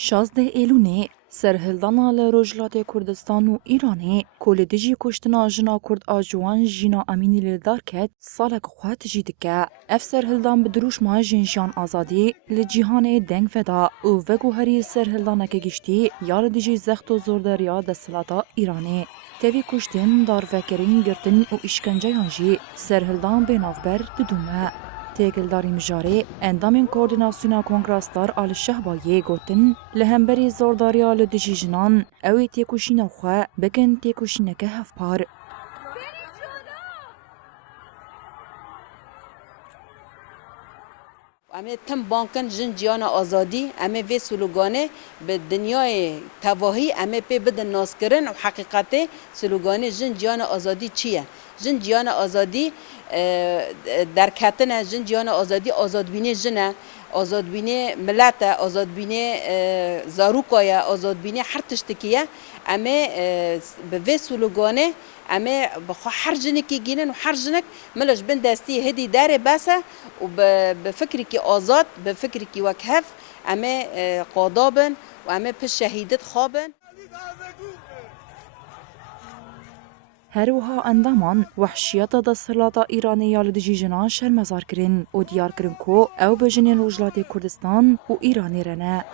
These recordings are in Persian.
16 ایلونه سرهلدانا لروجلات کردستان و ایرانی کل دیجی کشتنا جنا کرد آجوان جینا امینی لدار کد سالک خوات جیدکه اف سرهلدان بدروش ما جنجان آزادی لجیهان دنگ فدا و وگو هری سرهلدانا که گشتی یار دیجی زخت و زورداریا دستلاتا ایرانی تیوی کشتن دار فکرین گرتن و اشکنجه هنجی سرهلدان بینافبر ددومه تێگەلداری مژارێ ئەندامên کوردیناسیۆنا کۆنگراسدار ئال شەهبایê gotin li hemberî zordariya li dijî jinan ew ê têkoşîna xwe bikin têkoşîneke hevpar. امه تم بانکن جن جیان آزادی امه وی سلوگانه به دنیای تواهی امه پی بدن ناس کرن و حقیقت سلوگانه جن جیان آزادی چیه؟ جن جیان آزادی در کتن جن جیان آزادی آزادبینی جنه آزادبینی ملت آزادبینی زاروکای آزادبینی هر تشتکیه امه به وی سلوگانه امه بخوا هر جنه کی گینن و هر جنک ملش بن دستی هدی داره بسه و به فکری که آزاد به فکری که وکهف امه قادابن و امه پس شهیدت خوابن هروها اندامان وحشیت دستهلاتا ایرانیا li dijî jinan şermezar kirin û diyar kirin ku ew bejinên Rojhilatê Kurdistan û Îranê re ne.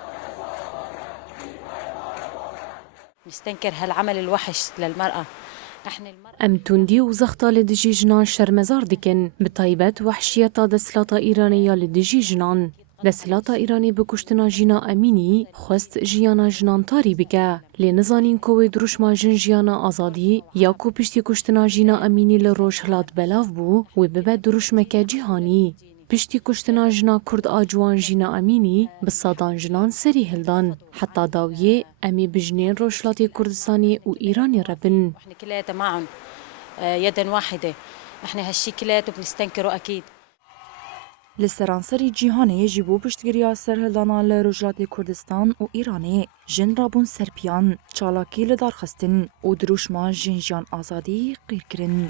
نستنكر هالعمل الوحش للمرأة. ام توندی و زختا لدجی جنان شرمزار دکن بطایبت وحشیتا دستلاتا ایرانیا لدجی جنان دستلاتا ایرانی بکشتنا جینا امینی خواست جیانا جنان تاری بکه لنزانین کوی دروشما جن جیانا آزادی یا کو پشتی کشتنا جینا امینی لروجهلات بلاف بو و ببه دروشمکه جیهانی پشتی کشتنا جنا کرد آجوان جینا امینی بسادان جنان سری هلدان حتی داویه امی بجنین روجهلات کردستانی و ایرانی ربن احنا كلياتنا معهم يدا واحدة. احنا هالشي كلياته بنستنكره أكيد. Li seranserî cîhanê ji bo piştgiriya serhildana li Rojhilatê Kurdistan û Îranê jin rabûn serpiyan, çalakî li darxistin û dirûşma jinjiyan azadî qîrkirin.